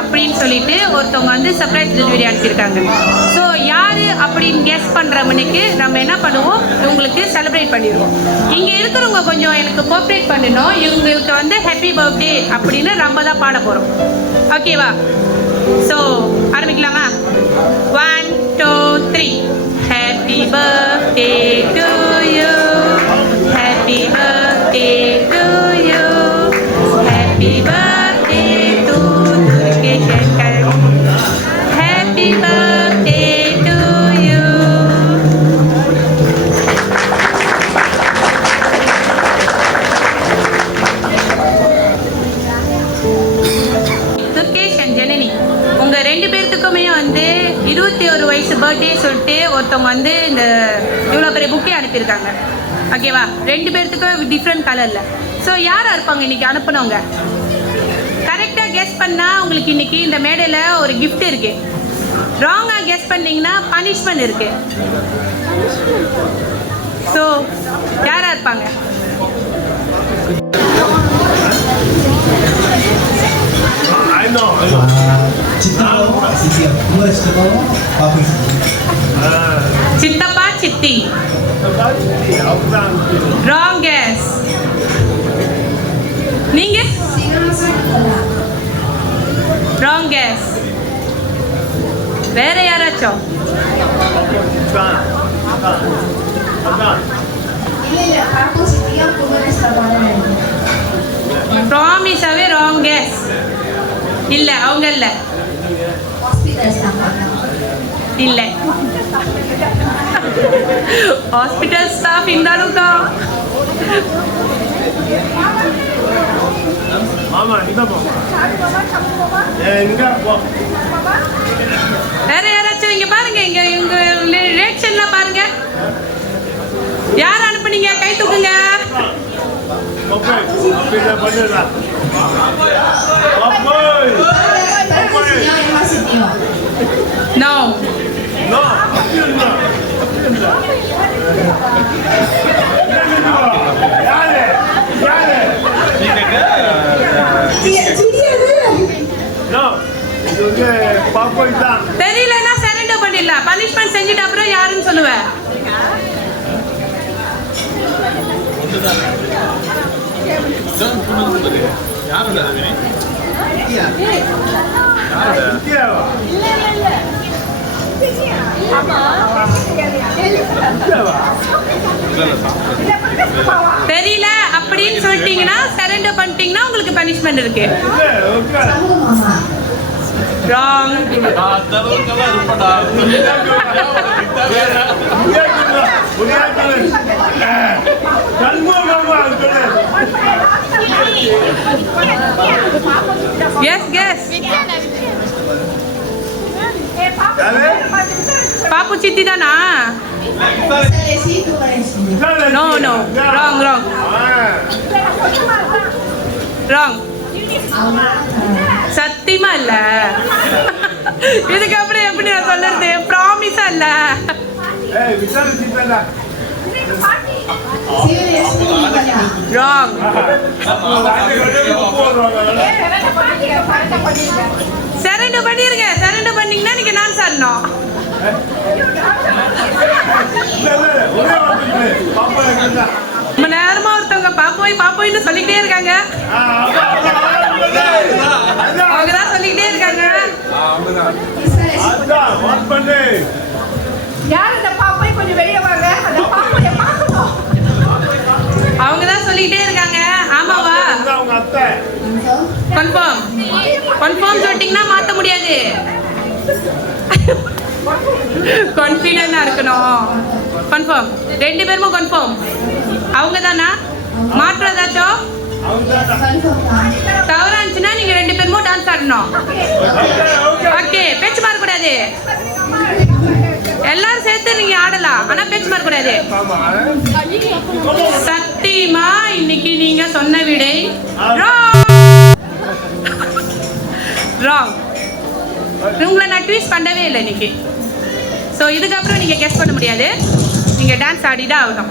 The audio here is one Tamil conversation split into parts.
அப்படின்னு சொல்லிட்டு ஒருத்தவங்க வந்து சர்ப்ரைஸ் டெலிவரி அனுப்பியிருக்காங்க. ஸோ யார் அப்படின்னு கெஸ் பண்ணுறவனுக்கு நம்ம என்ன பண்ணுவோம், இவங்களுக்கு செலிப்ரேட் பண்ணிடுவோம். இங்கே இருக்கிறவங்க கொஞ்சம் எனக்கு கோஆப்ரேட் பண்ணணும். இவங்களுக்கு வந்து ஹாப்பி பர்த்டே அப்படின்னு நம்ம தான் பாட போகிறோம். ஓகேவா? ஸோ ஆரம்பிக்கலாமா? 1 2 3. Happy birthday to you, happy birthday to you, happy birthday. Happy birthday to you. Durkesh and Janani, உங்க ரெண்டு பேர்த்துக்குமே வந்து 21 வயசு பர்த்டே சொல்லிட்டு ஒருத்தவங்க வந்து இந்த இவ்வளோ பெரிய புக்கே அனுப்பியிருக்காங்க. ஓகேவா? ரெண்டு பேர்த்துக்கும் டிஃப்ரெண்ட் கலரில். ஸோ யாராக இருப்பாங்க இன்னைக்கு அனுப்புனவங்க? கரெக்டாக கெஸ் பண்ணால் உங்களுக்கு இன்னைக்கு இந்த மேடையில் ஒரு கிஃப்ட் இருக்கு. ராங்காக கெஸ் பண்ணீங்கன்னா பனிஷ்மெண்ட் இருக்கு. ஸோ யாராக இருப்பாங்க? சித்தப்பா சித்தி. Wrong guess. நீங்க? Wrong guess. வேற யாராச்சும்? ப்ராமிஸாவே ராங் கெஸ். இல்ல அவங்க இல்ல இல்ல ஹாஸ்பிட்டல் ஸ்டாஃப் இருந்தாலும் தான். வேற யாராச்சும் இங்க பாருங்க, இங்க இங்க ரியாக்ஷன்லாம் பாருங்க. யார் அனுப்புனீங்க? கை தூக்குங்க. No. No. தெரியலன்னா சரண்டர் பண்ணிடலாம். பனிஷ்மெண்ட் செஞ்சுட்டு அப்புறம் யாருன்னு சொல்லுவேன். தெரியல அப்படின்னு சொல்லிட்டீங்கன்னா சரண்டர் பண்ணிட்டீங்கன்னா உங்களுக்கு பனிஷ்மெண்ட் இருக்கு. ராங். Yes, yes. பாப்பு சித்தி தானா? No, no. Wrong, wrong. Wrong. சத்தியமா இல்ல. இதுக்கப்புறம் எப்படி நான் சொல்றது? ப்ராமிஸா இல்ல. ராங். சரண்டர் பண்ணிருங்க. சரண்டர் பண்ணீங்கன்னா நீங்க நான் சொல்லணும். ரொம்ப நேரமா ஒருத்தவங்க பாப்போய் பாப்போய்னு சொல்லிக்கிட்டே இருக்காங்க. அவங்கதான் சொல்லிக்கிட்டே இருக்காங்க. யார் அந்த பாப்போய்? கொஞ்சம் வெளியே வாங்க. அந்த பாப்போயை பார்க்கணும். அவங்கதான் சொல்லிக்கிட்டே இருக்காங்க. ஆமா கன்ஃபார்ம் சொல்லிட்டீங்கன்னா மாற்ற முடியாது. கான்ஃபிடென்ட்டாக இருக்கணும். கன்ஃபார்ம் 2 பேருமே கன்ஃபார்ம். அவங்க தானா? மாற்றம் ஏதாச்சும் தவறா இருந்துச்சுன்னா நீங்க 2 பேருமே டான்ஸ் ஆடணும். ஓகே, பேச்சு மாறக்கூடாது. எல்லாரும் சேர்த்து நீங்க ஆடலாம், ஆனா பேச்சு மாறக்கூடாது. சத்தியமா இன்னைக்கு நீங்க சொன்ன விடை ராங். உங்களை நான் ட்வீட் பண்ணவே இல்லை இன்னைக்கு. ஸோ இதுக்கப்புறம் நீங்க கெஸ் பண்ண முடியாது. நீங்க டான்ஸ் ஆடிதான் ஆகணும்.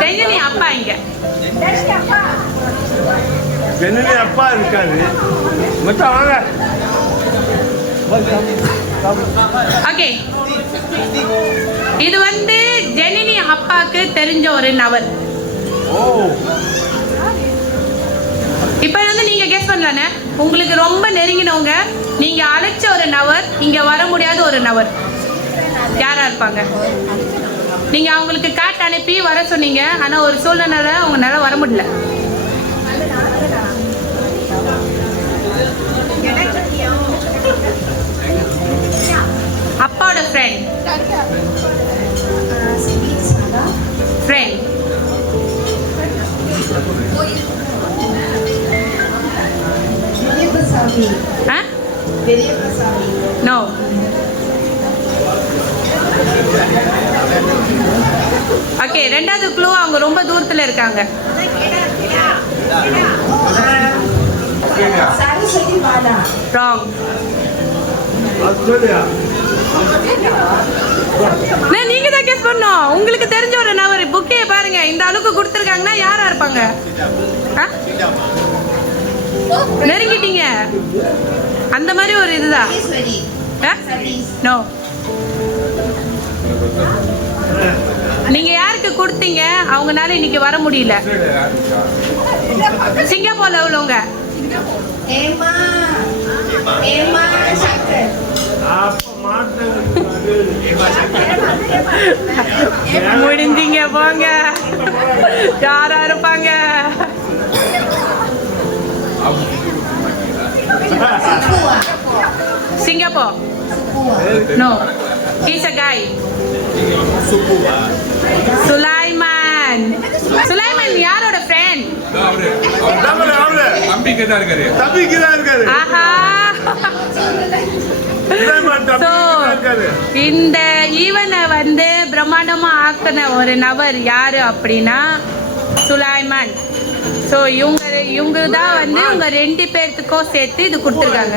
ஜனனி அப்பா இங்க. ஜனனி அப்பா இருக்காரு. மச்சான் வாங்க. ஓகே, இது வந்து ஜனனி அப்பாக்கு தெரிஞ்ச ஒரு நபர். இப்ப வந்து நீங்க கெஸ் பண்ணலானே, உங்களுக்கு ரொம்ப நெருங்கினவங்க, நீங்க அழைச்ச ஒரு நபர், இங்க வர முடியாத ஒரு நபர் யாரா இருப்பாங்க? நீங்க அவங்களுக்கு காட் அனுப்பி வர சொன்னீங்க, ஆனா ஒரு சூழ்நிலை அவங்களால வர முடியல. அப்பாவோட ஃப்ரெண்ட். நோ. ஓகே, ரெண்டாவது க்ளூ, அவங்க ரொம்ப தூரத்துல இருக்காங்க. ராங். நீங்க தான் கெஸ் பண்ணணும். உங்களுக்கு தெரிஞ்ச ஒரு நபர். புக்கே பாருங்க, இந்த அளவுக்கு கொடுத்துருக்காங்கன்னா யாரா இருப்பாங்க? நெருங்கிட்டீங்க. அந்த மாதிரி ஒரு இதுதான். நோ. நீங்க யாருக்கு கொடுத்தீங்க, அவங்கனால இன்னைக்கு வர முடியல. சிங்கப்பூர்ல உள்ளவங்க. முடிஞ்சீங்க, போங்க. யாரா இருப்பாங்க? Singapore. No, he's a guy. Sulaiman. Sulaiman யாரோட ஃப்ரெண்ட்? தம்பிக்கு தான் இருக்காரு. தம்பிக்கு தான் இருக்காரு. ஆஹா. இந்த ஈவனை வந்து பிரம்மாண்டமா ஆக்கின ஒரு நபர் யாரு அப்படின்னா சுலைமான். ஸோ இவங்க தான் வந்து உங்க 2 பேர்த்துக்கும் சேர்த்து இது கொடுத்துருக்காங்க.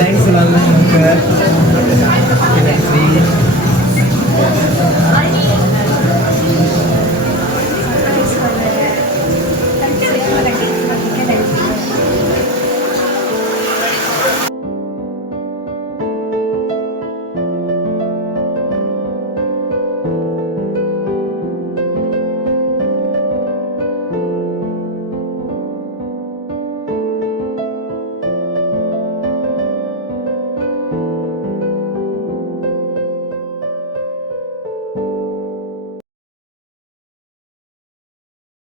தேங்க்ஸ்.